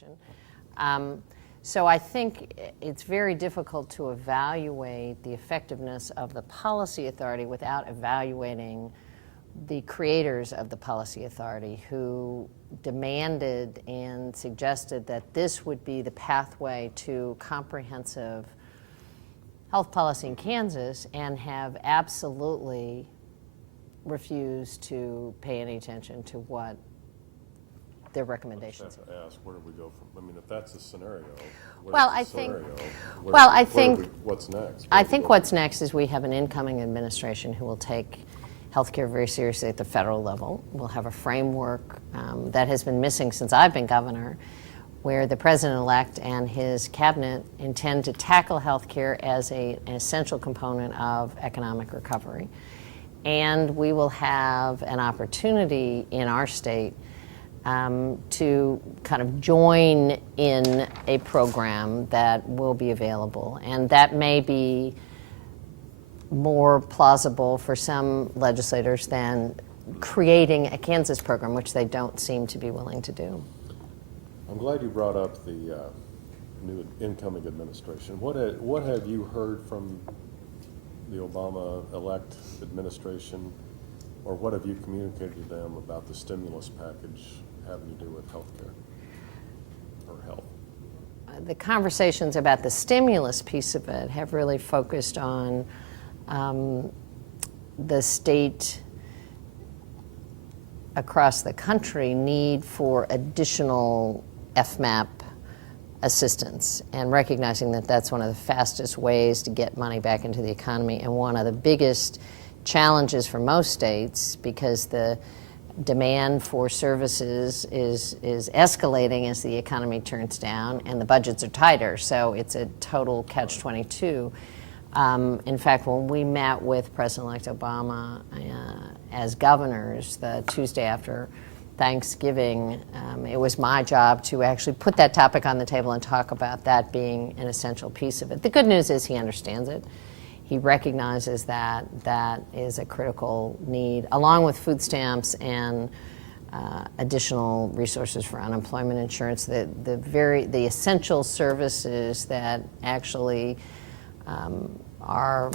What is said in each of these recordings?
attention. So I think it's very difficult to evaluate the effectiveness of the policy authority without evaluating the creators of the policy authority, who demanded and suggested that this would be the pathway to comprehensive health policy in Kansas, and have absolutely refused to pay any attention to what their recommendations are. I have to ask, where do we go from? I mean, if that's the scenario, what's next? I think what's next is we have an incoming administration who will take healthcare very seriously at the federal level. We'll have a framework that has been missing since I've been governor, where the president-elect and his cabinet intend to tackle healthcare as an essential component of economic recovery. And we will have an opportunity in our state to kind of join in a program that will be available. And that may be more plausible for some legislators than creating a Kansas program, which they don't seem to be willing to do. I'm glad you brought up the new incoming administration. What have you heard from the Obama-elect administration, or what have you communicated to them about the stimulus package having to do with healthcare or health? The conversations about the stimulus piece of it have really focused on the state across the country need for additional FMAP assistance, and recognizing that that's one of the fastest ways to get money back into the economy, and one of the biggest challenges for most states, because the demand for services is escalating as the economy turns down and the budgets are tighter. So it's a total catch-22. In fact, when we met with President-elect Obama as governors the Tuesday after Thanksgiving, it was my job to actually put that topic on the table and talk about that being an essential piece of it. The good news is he understands it. He recognizes that that is a critical need, along with food stamps and additional resources for unemployment insurance. The essential services that actually are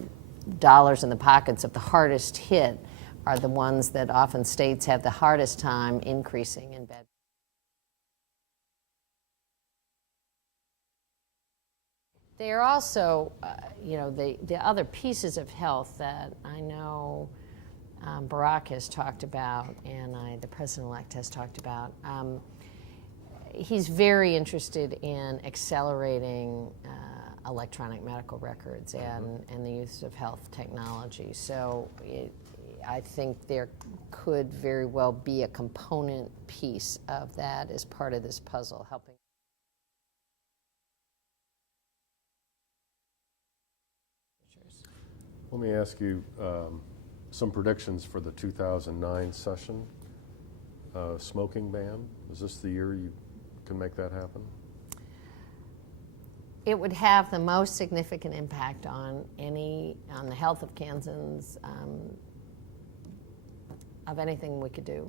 dollars in the pockets of the hardest hit are the ones that often states have the hardest time increasing in bed. They are also, the other pieces of health that I know Barack has talked about and the president-elect has talked about. He's very interested in accelerating electronic medical records and the use of health technology. So I think there could very well be a component piece of that as part of this puzzle, helping. Let me ask you some predictions for the 2009 session. Smoking ban, is this the year you can make that happen? It would have the most significant impact on the health of Kansans of anything we could do.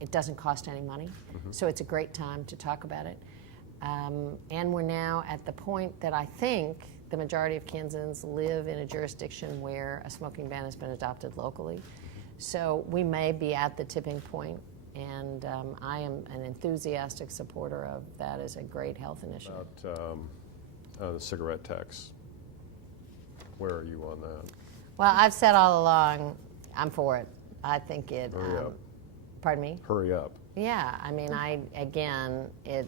It doesn't cost any money, so it's a great time to talk about it. And we're now at the point that I think the majority of Kansans live in a jurisdiction where a smoking ban has been adopted locally. So we may be at the tipping point, and I am an enthusiastic supporter of that as a great health initiative. About the cigarette tax, where are you on that? Well, I've said all along, I'm for it. I think it. Hurry up. Pardon me? Hurry up. Yeah, I mean, it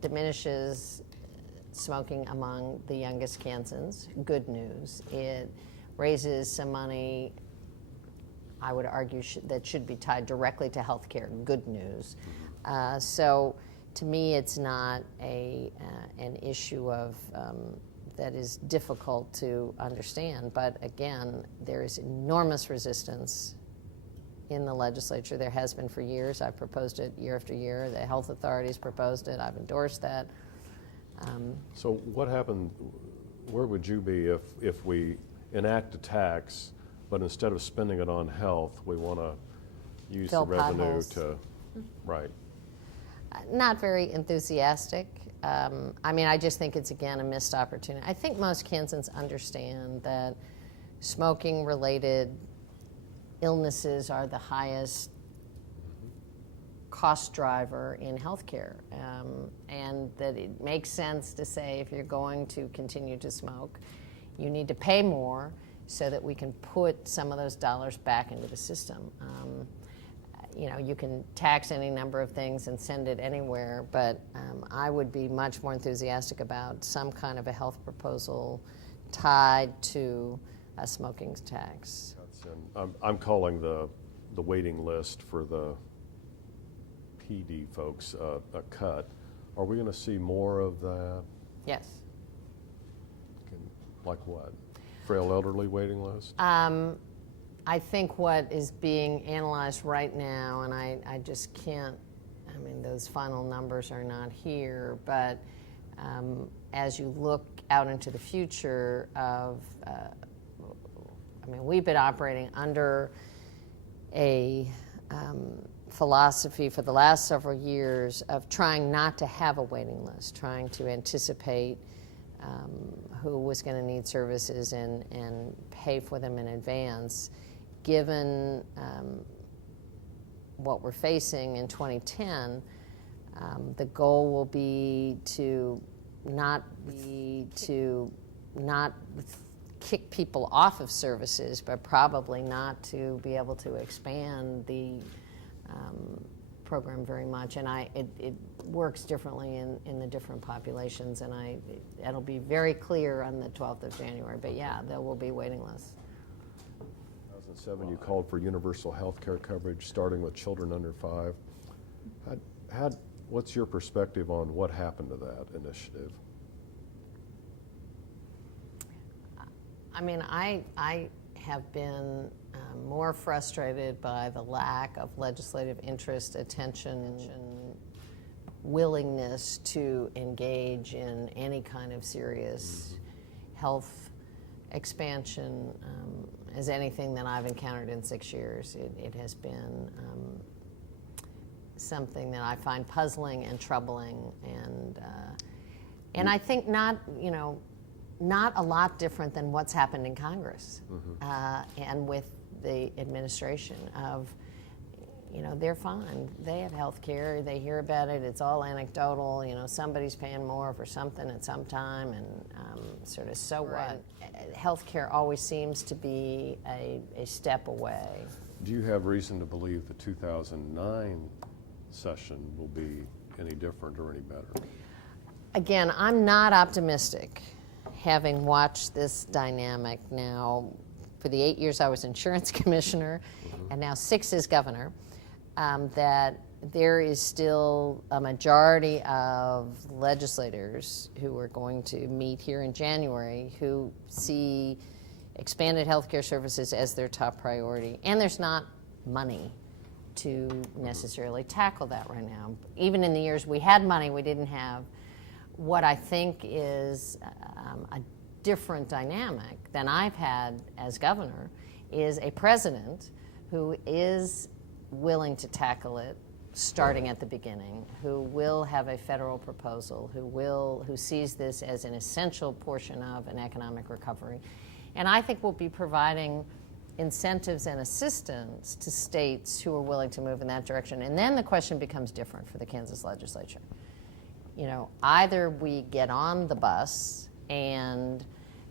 diminishes smoking among the youngest Kansans. Good news. It raises some money, I would argue, that should be tied directly to health care. Good news. So to me, it's not an issue of that is difficult to understand. But again, there is enormous resistance in the legislature. There has been for years. I've proposed it year after year. The health authorities proposed it. I've endorsed that. So what happened, where would you be if we enact a tax, but instead of spending it on health, we want to use Fill the revenue potholes. to, right? Not very enthusiastic. I mean, I just think it's, again, a missed opportunity. I think most Kansans understand that smoking-related illnesses are the highest cost driver in healthcare, and that it makes sense to say if you're going to continue to smoke, you need to pay more so that we can put some of those dollars back into the system. You know, you can tax any number of things and send it anywhere, but I would be much more enthusiastic about some kind of a health proposal tied to a smoking tax. I'm calling the waiting list for the PD folks a cut. Are we going to see more of that? Yes. Like what? Frail elderly waiting list? I think what is being analyzed right now, and I just can't, I mean, those final numbers are not here, but as you look out into the future of, I mean, we've been operating under a philosophy for the last several years of trying not to have a waiting list, trying to anticipate who was going to need services and pay for them in advance. Given what we're facing in 2010, the goal will be to not kick people off of services, but probably not to be able to expand the program very much. And it works differently in the different populations, and it'll be very clear on the 12th of January. But yeah, there will be waiting lists. 2007, you called for universal health care coverage, starting with children under 5. What's your perspective on what happened to that initiative? I mean, I have been more frustrated by the lack of legislative interest, attention, and willingness to engage in any kind of serious health expansion as anything that I've encountered in 6 years. It has been something that I find puzzling and troubling, and I think not a lot different than what's happened in Congress and with the administration of, they're fine. They have health care. They hear about it. It's all anecdotal. Somebody's paying more for something at some time, and sort of so what? Health care always seems to be a step away. Do you have reason to believe the 2009 session will be any different or any better? Again, I'm not optimistic, having watched this dynamic now for the 8 years I was insurance commissioner and now 6 as governor, that there is still a majority of legislators who are going to meet here in January who see expanded health care services as their top priority. And there's not money to necessarily tackle that right now. Even in the years we had money, we didn't have what I think is a different dynamic than I've had as governor is a president who is willing to tackle it starting at the beginning, who will have a federal proposal, who sees this as an essential portion of an economic recovery. And I think we'll be providing incentives and assistance to states who are willing to move in that direction. And then the question becomes different for the Kansas legislature. Either we get on the bus and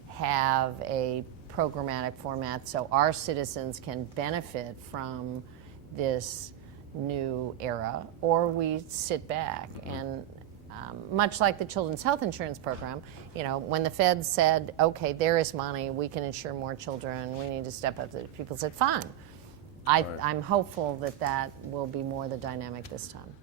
have a programmatic format so our citizens can benefit from this new era, or we sit back. And much like the Children's Health Insurance Program, when the feds said, okay, there is money, we can insure more children, we need to step up, people said, fine. I'm hopeful that will be more the dynamic this time.